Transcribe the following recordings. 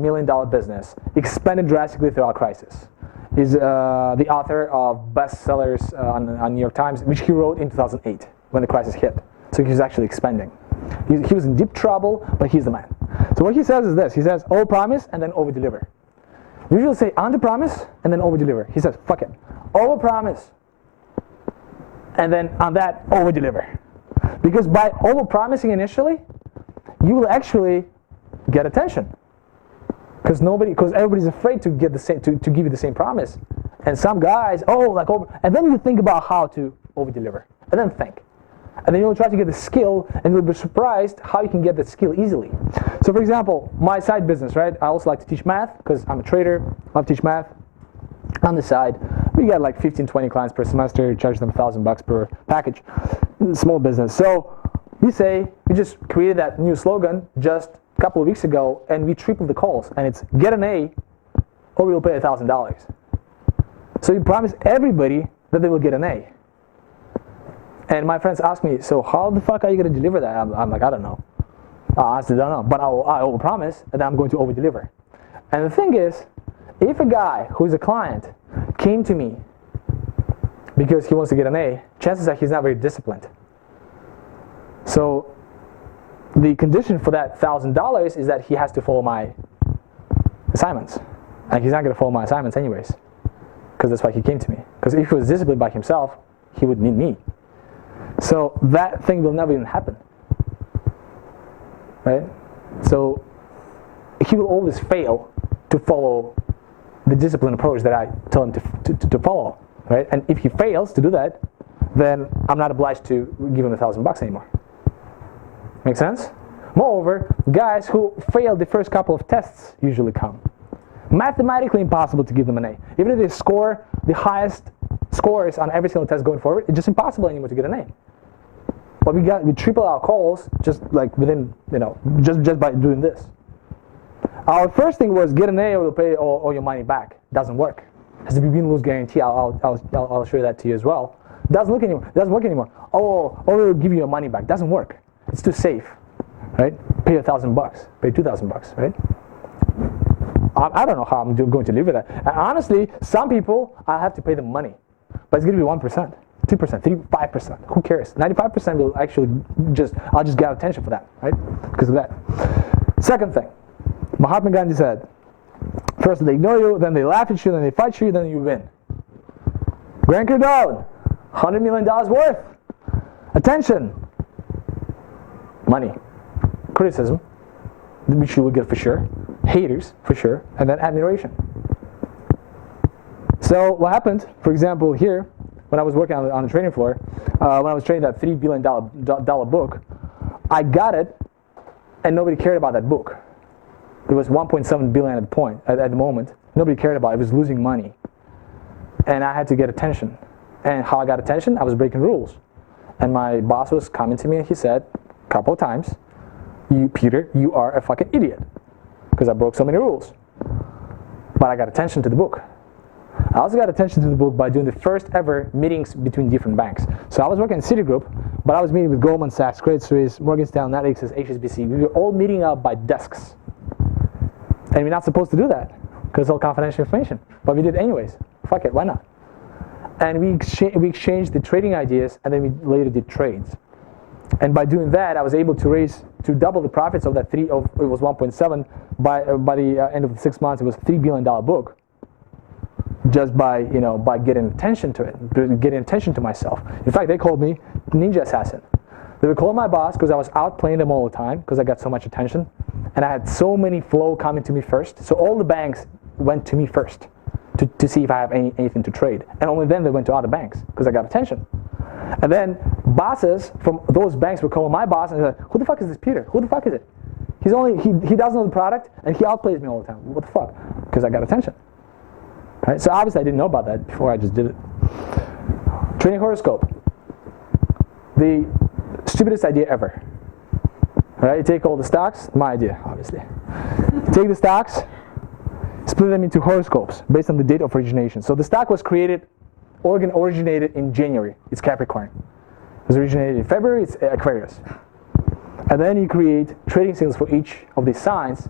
million business, expanded drastically throughout crisis. He's the author of bestsellers on New York Times, which he wrote in 2008 when the crisis hit. So he was actually expanding. He was in deep trouble, but he's the man. So what he says is this. He says, over-promise and then over-deliver. We usually say under-promise and then over-deliver. He says, fuck it. Over-promise and then on that, over-deliver. Because by over-promising initially, you will actually get attention. Because everybody's afraid to get the same, to give you the same promise. And some guys, and then you think about how to over-deliver. And then think. And then you'll try to get the skill, and you'll be surprised how you can get that skill easily. So for example, my side business, right? I also like to teach math, because I'm a trader, love to teach math. On the side, we get like 15, 20 clients per semester, charge them $1,000 per package. Small business. So we just created that new slogan just a couple of weeks ago, and we tripled the calls, and it's get an A, or we'll pay $1,000. So we promise everybody that they will get an A. And my friends ask me, so how the fuck are you going to deliver that? I'm like, I don't know. I honestly don't know. But I overpromise, and then I'm going to overdeliver. And the thing is, if a guy who's a client came to me because he wants to get an A, chances are he's not very disciplined. So the condition for that $1,000 is that he has to follow my assignments. And he's not going to follow my assignments anyways, because that's why he came to me. Because if he was disciplined by himself, he would need me. So that thing will never even happen, right? So he will always fail to follow the disciplined approach that I tell him to follow, right? And if he fails to do that, then I'm not obliged to give him $1,000 anymore. Make sense? Moreover, guys who fail the first couple of tests usually come. Mathematically impossible to give them an A. Even if they score the highest scores on every single test going forward, it's just impossible anymore to get an A. But we triple our calls just like within, just by doing this. Our first thing was get an A or we'll pay all your money back. Doesn't work. It has to be win-lose guarantee. I'll show you that to you as well. Doesn't work anymore. Or we'll give you your money back. Doesn't work. It's too safe, right? Pay $1,000, pay $2,000, right? I don't know how I'm going to live with that. And honestly, some people I have to pay them money, but it's going to be 1%, 2%, 3%, 5%. Who cares? 95% will actually I'll just get attention for that, right? Because of that. Second thing, Mahatma Gandhi said, first they ignore you, then they laugh at you, then they fight you, then you win. Grant Cardone, $100 million worth. Attention. Money. Criticism, which you will get for sure. Haters, for sure. And then admiration. So what happened, for example, here, when I was working on the trading floor, when I was trading that $3 billion book, I got it, and nobody cared about that book. It was $1.7 billion at the moment. Nobody cared about it. It was losing money. And I had to get attention. And how I got attention? I was breaking rules. And my boss was coming to me and he said, a couple of times, Peter, you are a fucking idiot. Because I broke so many rules. But I got attention to the book. I also got attention to the book by doing the first ever meetings between different banks. So I was working in Citigroup, but I was meeting with Goldman Sachs, Credit Suisse, Morgan Stanley, Natixis, HSBC. We were all meeting up by desks. And we're not supposed to do that, because it's all confidential information. But we did anyways. Fuck it, why not? And we exchanged the trading ideas, and then we later did trades. And by doing that, I was able to double the profits of that it was 1.7. By the end of the 6 months, it was a $3 billion book. Just by getting attention to it, getting attention to myself. In fact, they called me Ninja Assassin. They would call my boss because I was outplaying them all the time because I got so much attention, and I had so many flow coming to me first. So all the banks went to me first to see if I have anything to trade, and only then they went to other banks because I got attention. And then bosses from those banks would call my boss and say, "Who the fuck is this Peter? Who the fuck is it? He doesn't know the product and he outplays me all the time. What the fuck?" Because I got attention. Right? So obviously I didn't know about that before I just did it. Trading horoscope. The stupidest idea ever. Right? You take all the stocks, my idea, obviously. You take the stocks, split them into horoscopes based on the date of origination. So the stock was originated in January. It's Capricorn. It was originated in February. It's Aquarius. And then you create trading signals for each of these signs,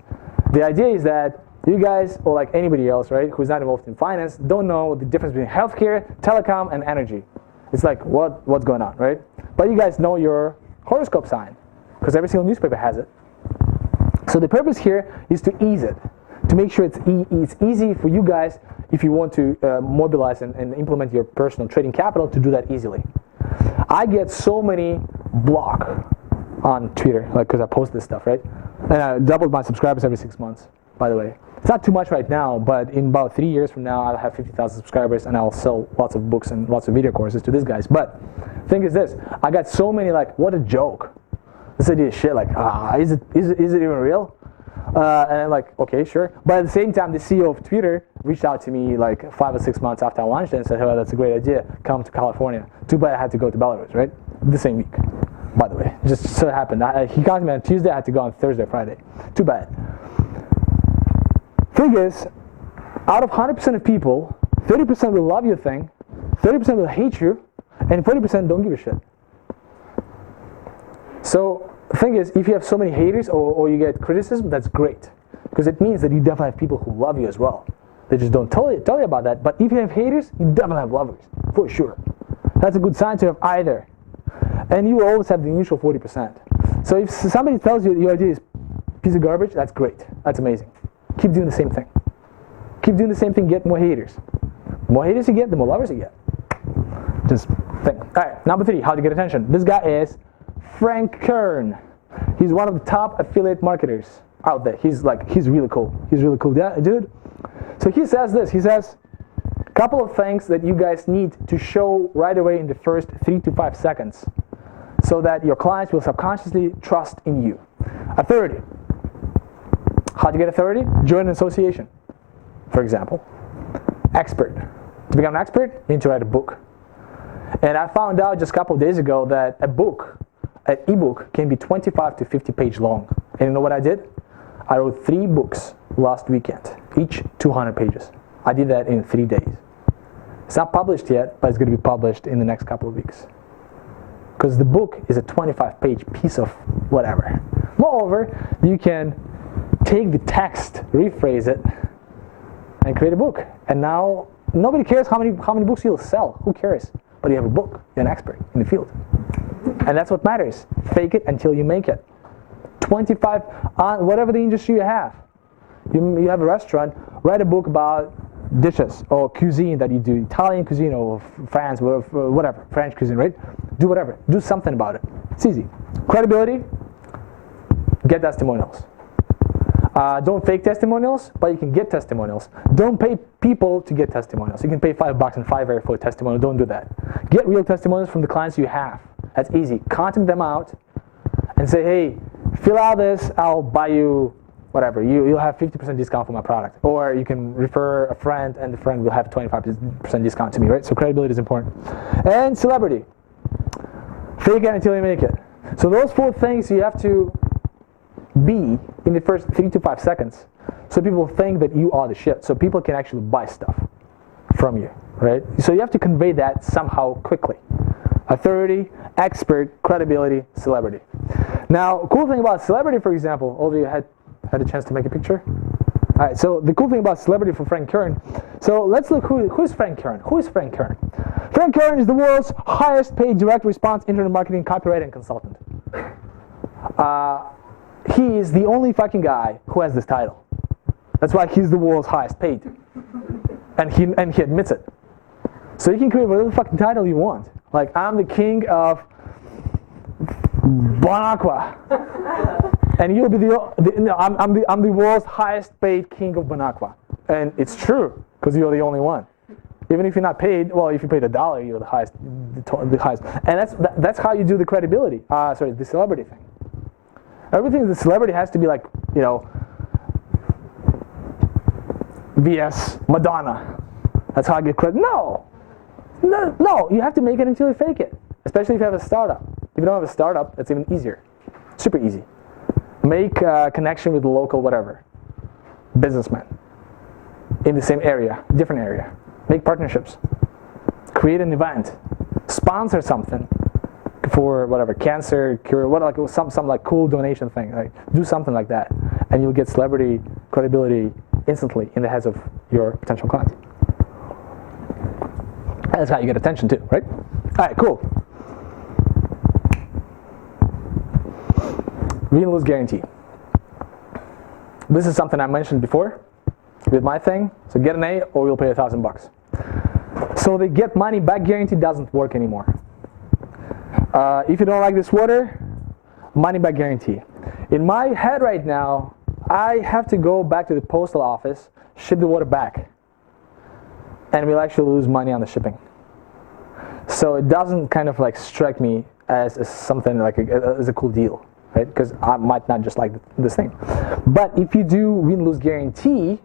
The idea is that you guys, or like anybody else, right, who's not involved in finance, don't know the difference between healthcare, telecom, and energy. It's like, what's going on, right? But you guys know your horoscope sign, because every single newspaper has it. So the purpose here is to ease it, to make sure it's easy for you guys if you want to mobilize and implement your personal trading capital to do that easily. I get so many block on Twitter, like, because I post this stuff, right? And I doubled my subscribers every 6 months, by the way. It's not too much right now, but in about 3 years from now, I'll have 50,000 subscribers and I'll sell lots of books and lots of video courses to these guys. But thing is this, I got so many like, what a joke. This idea is shit, like, is it even real? And I'm like, okay, sure. But at the same time, the CEO of Twitter reached out to me like 5 or 6 months after I launched it and said, oh, that's a great idea, come to California. Too bad I had to go to Belarus, right? The same week, by the way. Just so it happened. He contacted me on Tuesday, I had to go on Thursday, Friday. Too bad. Thing is, out of 100% of people, 30% will love your thing, 30% will hate you, and 40% don't give a shit. So the thing is, if you have so many haters or you get criticism, that's great, because it means that you definitely have people who love you as well. They just don't tell you about that. But if you have haters, you definitely have lovers, for sure. That's a good sign to have either. And you will always have the initial 40%. So if somebody tells you your idea is a piece of garbage, that's great. That's amazing. Keep doing the same thing. Keep doing the same thing, get more haters. The more haters you get, the more lovers you get. Just think. All right, number 3, how to get attention. This guy is Frank Kern. He's one of the top affiliate marketers out there. He's really cool. He's really cool dude. So he says this. He says, a couple of things that you guys need to show right away in the first 3 to 5 seconds so that your clients will subconsciously trust in you. Authority. How to get authority? Join an association, for example. Expert. To become an expert, you need to write a book. And I found out just a couple of days ago that an ebook can be 25 to 50 page long. And you know what I did? I wrote 3 books last weekend, each 200 pages. I did that in 3 days. It's not published yet, but it's going to be published in the next couple of weeks. Because the book is a 25-page piece of whatever. Moreover, you can take the text, rephrase it, and create a book. And now nobody cares how many books you'll sell. Who cares? But you have a book. You're an expert in the field. And that's what matters. Fake it until you make it. 25 on whatever the industry you have. You have a restaurant, write a book about dishes or cuisine that you do, Italian cuisine or France, whatever, French cuisine, right? Do whatever. Do something about it. It's easy. Credibility, get testimonials. Don't fake testimonials, but you can get testimonials. Don't pay people to get testimonials. You can pay $5 and Fiverr for a testimonial. Don't do that. Get real testimonials from the clients you have. That's easy. Contact them out and say, hey, fill out this, I'll buy you whatever. You'll have 50% discount for my product. Or you can refer a friend and the friend will have 25% discount to me, right? So credibility is important. And celebrity. Fake it until you make it. So those 4 things you have to be in the first 3 to 5 seconds so people think that you are the shit. So people can actually buy stuff from you, right? So you have to convey that somehow quickly. Authority, expert, credibility, celebrity. Now, cool thing about celebrity, for example, all of you had a chance to make a picture? All right, so the cool thing about celebrity for Frank Kern. So let's look who's Frank Kern. Who is Frank Kern? Frank Kern is the world's highest paid direct response internet marketing copywriting consultant. He is the only fucking guy who has this title. That's why he's the world's highest paid. And he admits it. So you can create whatever fucking title you want. Like, I'm the king of Bonacqua. And you'll be I'm the world's highest paid king of Bonacqua. And it's true, because you're the only one. Even if you're not paid, well, if you paid $1, you're the highest. And that's how you do the credibility. The celebrity thing. Everything the celebrity has to be like, VS Madonna. That's how I get credit. No, you have to make it until you fake it. Especially if you have a startup. If you don't have a startup, it's even easier. Super easy. Make a connection with the local whatever businessman in the same area, different area. Make partnerships. Create an event. Sponsor something for whatever, cancer cure, some like cool donation thing. Like, do something like that, and you'll get celebrity credibility instantly in the heads of your potential clients. That's how you get attention too, right? All right, cool. Win-lose guarantee. This is something I mentioned before with my thing. So get an A or you'll pay $1,000. So the get money back guarantee doesn't work anymore. If you don't like this water, money back guarantee. In my head right now, I have to go back to the postal office, ship the water back, and we'll actually lose money on the shipping. So it doesn't kind of like strike me as something like as a cool deal, right? Because I might not just like this thing. But if you do win-lose guarantee,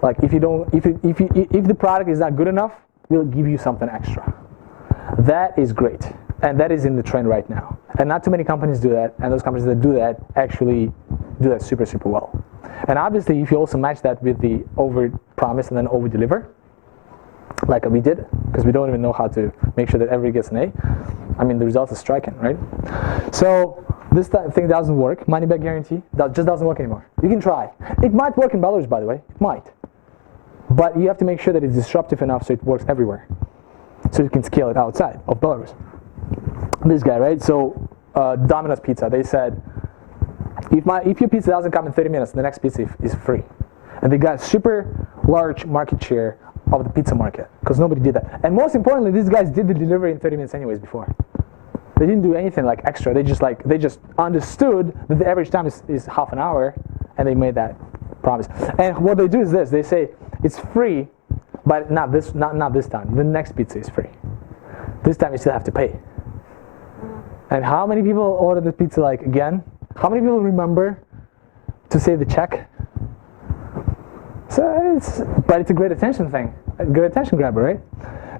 like if the product is not good enough, we'll give you something extra. That is great, and that is in the trend right now. And not too many companies do that, and those companies that do that actually do that super, super well. And obviously, if you also match that with the over-promise and then over-deliver, like we did, because we don't even know how to make sure that everybody gets an A, I mean, the result is striking, right? So this thing doesn't work. Money-back guarantee, that just doesn't work anymore. You can try. It might work in Belarus, by the way. It might. But you have to make sure that it's disruptive enough so it works everywhere. So you can scale it outside of Belarus. This guy, right? So Domino's Pizza, they said, if your pizza doesn't come in 30 minutes, the next pizza is free. And they got super large market share of the pizza market because nobody did that. And most importantly, these guys did the delivery in 30 minutes anyways before. They didn't do anything like extra. They just understood that the average time is half an hour, and they made that promise. And what they do is this: they say it's free, but not this time. The next pizza is free. This time you still have to pay. And how many people order the pizza like again? How many people remember to save the check? So it's a great attention thing, a good attention grabber, right?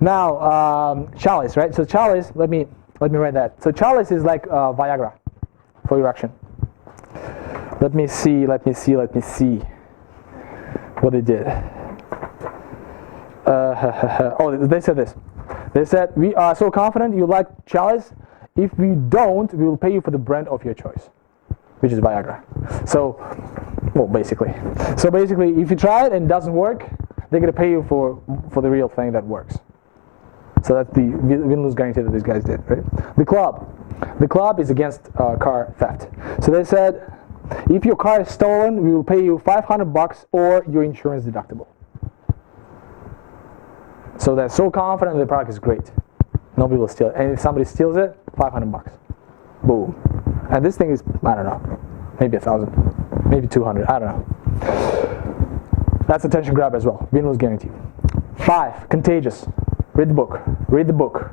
Now, chalice, right? So chalice, let me write that. So chalice is like Viagra for erection. Let me see what they did. Oh, they said this. They said, we are so confident you like chalice. If we don't, we will pay you for the brand of your choice, which is Viagra. So, well, basically. So basically, if you try it and it doesn't work, they're going to pay you for the real thing that works. So that's the win-lose guarantee that these guys did, right? The club is against car theft. So they said, if your car is stolen, we will pay you $500 or your insurance deductible. So they're so confident the product is great. Nobody will steal it. And if somebody steals it, $500. Boom. And this thing is, I don't know, maybe 1,000, maybe 200, I don't know. That's attention grab as well. Win-lose guarantee. 5, contagious. Read the book. Read the book.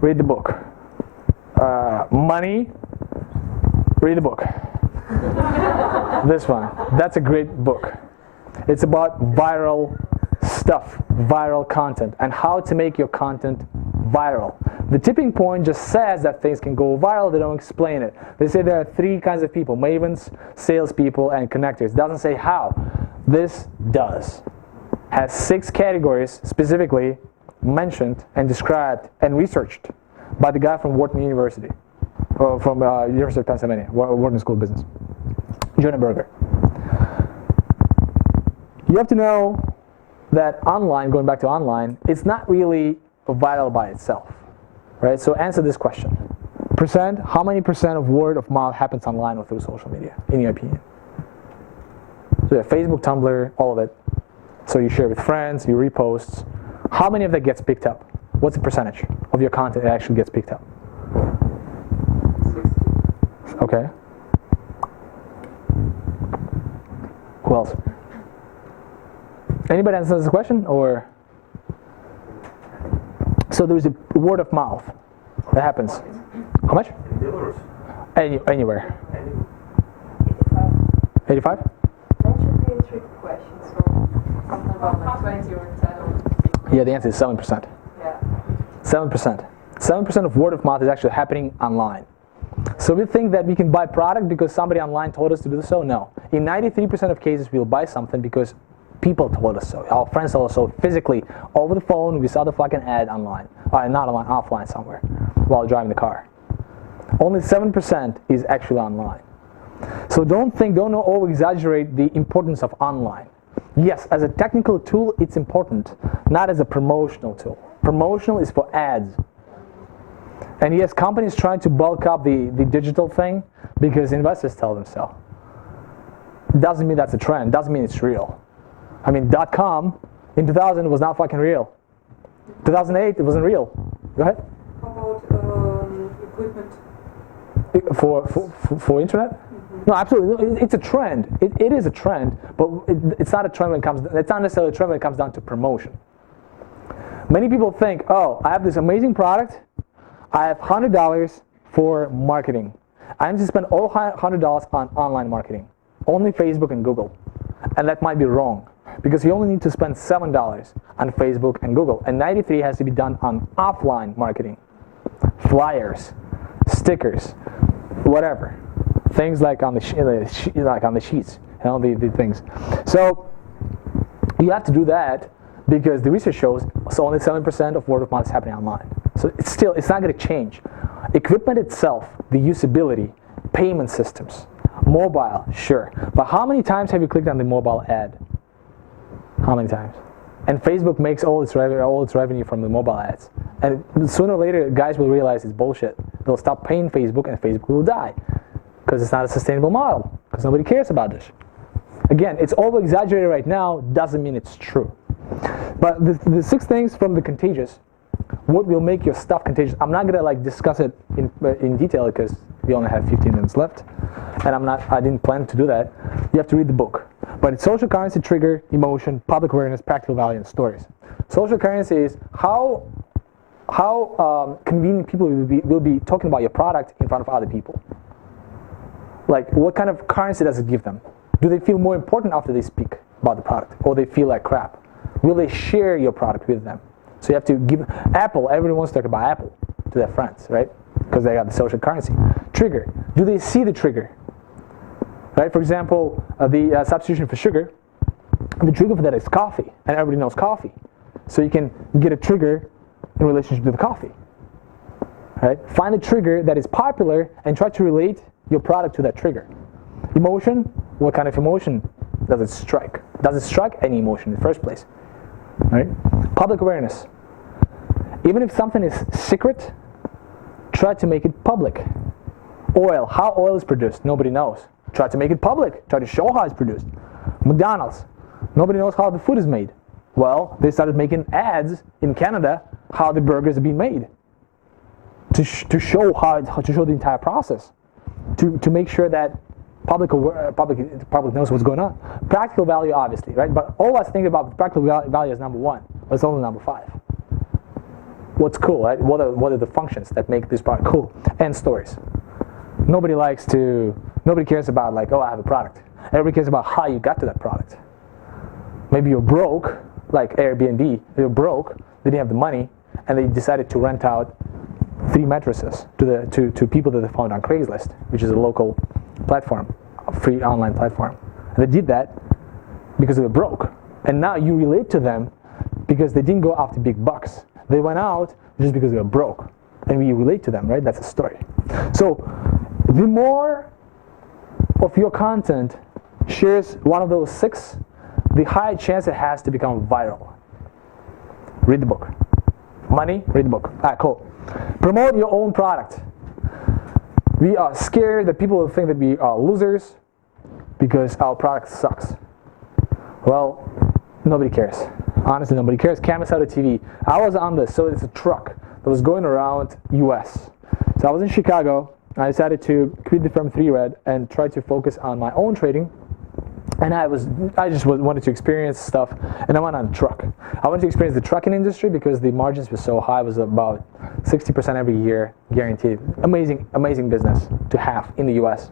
Read the book. Money. Read the book. This one. That's a great book. It's about viral stuff, viral content, and how to make your content viral. The tipping point just says that things can go viral. They don't explain it. They say there are 3 kinds of people: mavens, salespeople, and connectors. It doesn't say how. This does. Has 6 categories specifically mentioned and described and researched by the guy from Wharton University, or from University of Pennsylvania, Wharton School of Business, Jonah Berger. You have to know that online, going back to online, it's not really viral by itself, right? So answer this question. How many percent of word of mouth happens online or through social media, in your opinion? So yeah, Facebook, Tumblr, all of it. So you share with friends, you repost. How many of that gets picked up? What's the percentage of your content that actually gets picked up? 60. Okay. Who else? Anybody answer this question, or? So there's a word of mouth that happens. How much? Anywhere. 85? That should be a trick question. So something about like 20 or 10. Yeah, the answer is 7%. Yeah. 7%. 7% of word of mouth is actually happening online. So we think that we can buy product because somebody online told us to do so? No. In 93% of cases, we'll buy something because people told us so. Our friends told us so physically. Over the phone, we saw the fucking ad online. Not online, offline somewhere while driving the car. Only 7% is actually online. So don't over-exaggerate the importance of online. Yes, as a technical tool, it's important, not as a promotional tool. Promotional is for ads. And yes, companies trying to bulk up the digital thing because investors tell them so. Doesn't mean that's a trend, doesn't mean it's real. I mean, .com in 2000 was not fucking real. 2008, it wasn't real. Go ahead. How about equipment? For internet? Mm-hmm. No, absolutely. It's a trend. It is a trend, but it's not a trend when it comes. It's not necessarily a trend when it comes down to promotion. Many people think, oh, I have this amazing product. I have $100 for marketing. I need to spend all $100 on online marketing, only Facebook and Google, and that might be wrong because you only need to spend $7 on Facebook and Google, and 93 has to be done on offline marketing, flyers, stickers, whatever, things like on the sheets, the things. So you have to do that because the research shows so only 7% of word of mouth is happening online. So it's not going to change. Equipment itself, the usability, payment systems, mobile, sure, but how many times have you clicked on the mobile ad? How many times? And Facebook makes all its revenue from the mobile ads. And sooner or later, guys will realize it's bullshit. They'll stop paying Facebook, and Facebook will die because it's not a sustainable model. Because nobody cares about this. Again, it's over exaggerated right now. Doesn't mean it's true. But the 6 things from the contagious, what will make your stuff contagious? I'm not gonna discuss it in detail because we only have 15 minutes left, and I didn't plan to do that. You have to read the book. But it's social currency, trigger, emotion, public awareness, practical value, and stories. Social currency is how convenient people will be talking about your product in front of other people. Like, what kind of currency does it give them? Do they feel more important after they speak about the product, or they feel like crap? Will they share your product with them? So you have to give Apple. Everyone wants to talk about Apple to their friends, right? Because they got the social currency. Trigger. Do they see the trigger? Right? For example, the substitution for sugar. The trigger for that is coffee, and everybody knows coffee. So you can get a trigger in relationship to the coffee. Right? Find a trigger that is popular and try to relate your product to that trigger. Emotion. What kind of emotion does it strike? Does it strike any emotion in the first place? Right? Public awareness. Even if something is secret, try to make it public. Oil. How oil is produced, nobody knows. Try to make it public. Try to show how it's produced. McDonald's. Nobody knows how the food is made. Well, they started making ads in Canada how the burgers are being made. To show to show the entire process. To make sure that public knows what's going on. Practical value, obviously, right? But all I think about practical value is number 1, but it's only number 5. What's cool, right? What are the functions that make this product cool? And stories. Nobody cares about oh, I have a product. Everybody cares about how you got to that product. Maybe you're broke, like Airbnb. They're broke, they didn't have the money, and they decided to rent out 3 mattresses to people that they found on Craigslist, which is a local platform, a free online platform. And they did that because they were broke. And now you relate to them because they didn't go after big bucks. They went out just because they were broke. And we relate to them, right? That's a story. So the more of your content shares one of those 6, the higher chance it has to become viral. Read the book. Money, read the book. All right, cool. Promote your own product. We are scared that people will think that we are losers because our product sucks. Well, nobody cares. Honestly, nobody cares. Camera side of TV. I was on this, so it's a truck that was going around US. So I was in Chicago. I decided to quit the firm 3-Red and try to focus on my own trading. And I just wanted to experience stuff, and I went on a truck. I wanted to experience the trucking industry because the margins were so high. It was about 60% every year, guaranteed. Amazing business to have in the U.S.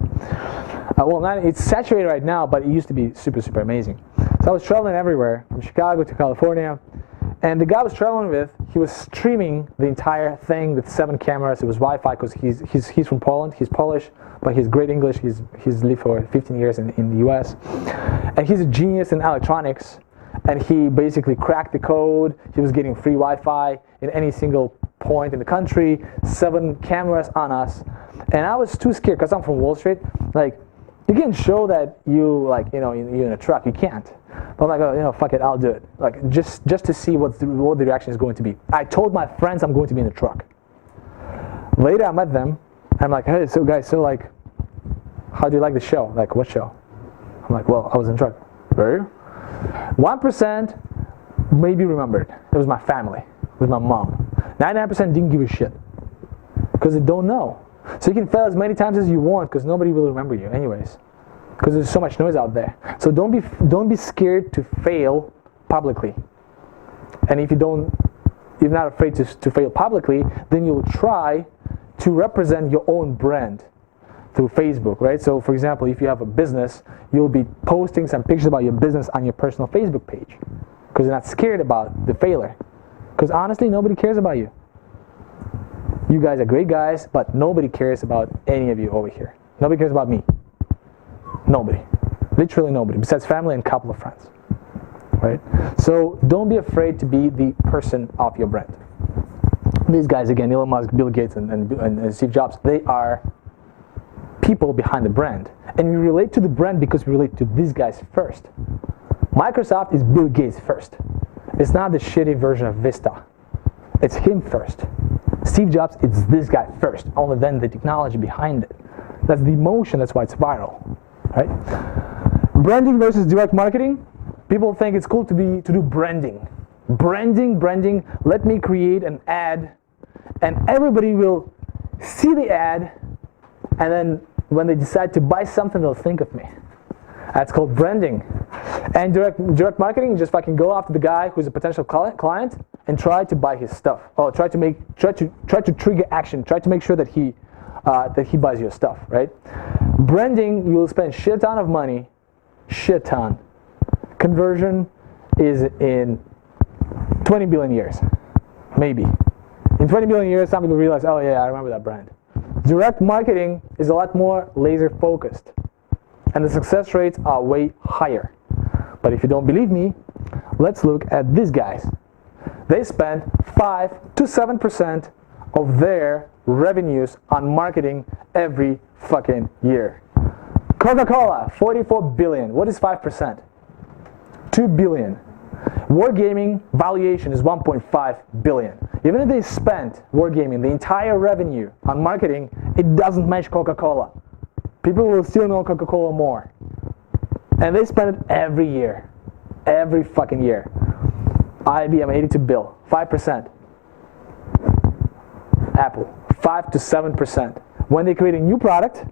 It's saturated right now, but it used to be super amazing. So I was traveling everywhere, from Chicago to California, and the guy I was traveling with, he was streaming the entire thing with 7 cameras. It was Wi-Fi because he's from Poland. He's Polish, but he's great English. He's lived for 15 years in the U.S. And he's a genius in electronics. And he basically cracked the code. He was getting free Wi-Fi in any single point in the country. 7 cameras on us. And I was too scared because I'm from Wall-Street. You can show that you like, you're in a truck. You can't. But I'm like, fuck it, I'll do it. Like just to see what the reaction is going to be. I told my friends I'm going to be in the truck. Later I met them. I'm like, hey, so guys, like, how do you like the show? Like, what show? I'm like, well, I was in the truck. Were you? 1% maybe remembered. It was my family. It was my mom. 99% didn't give a shit because they don't know. So you can fail as many times as you want because nobody will remember you anyways. Because there's so much noise out there. So don't be scared to fail publicly. And if you're not afraid to fail publicly, then you'll try to represent your own brand through Facebook, right? So for example, if you have a business, you'll be posting some pictures about your business on your personal Facebook page because you're not scared about the failure. Because honestly, nobody cares about you. You guys are great guys, but nobody cares about any of you over here. Nobody cares about me. Nobody. Literally nobody, besides family and a couple of friends. Right? So don't be afraid to be the person of your brand. These guys, again, Elon Musk, Bill Gates, and Steve Jobs, they are people behind the brand. And we relate to the brand because we relate to these guys first. Microsoft is Bill Gates first. It's not the shitty version of Vista. It's him first. Steve Jobs, it's this guy first. Only then the technology behind it. That's the emotion, that's why it's viral. Right? Branding versus direct marketing. People think it's cool to do branding. Branding, let me create an ad and everybody will see the ad and then when they decide to buy something, they'll think of me. That's called branding. And direct marketing, just fucking go after the guy who's a potential client and try to buy his stuff. Or try to trigger action. Try to make sure that he buys your stuff, right? Branding, you will spend shit ton of money, shit ton. Conversion is in 20 billion years, maybe. In 20 billion years, some people realize, oh yeah, I remember that brand. Direct marketing is a lot more laser focused, and the success rates are way higher. But if you don't believe me, let's look at these guys. They spend 5 to 7% of their revenues on marketing every fucking year. Coca-Cola, 44 billion. What is 5%? 2 billion. Wargaming valuation is 1.5 billion. Even if they spent Wargaming the entire revenue on marketing, it doesn't match Coca-Cola. People will still know Coca-Cola more. And they spend it every year. Every fucking year. IBM 82 bill, 5%. Apple, 5 to 7%. When they create a new product,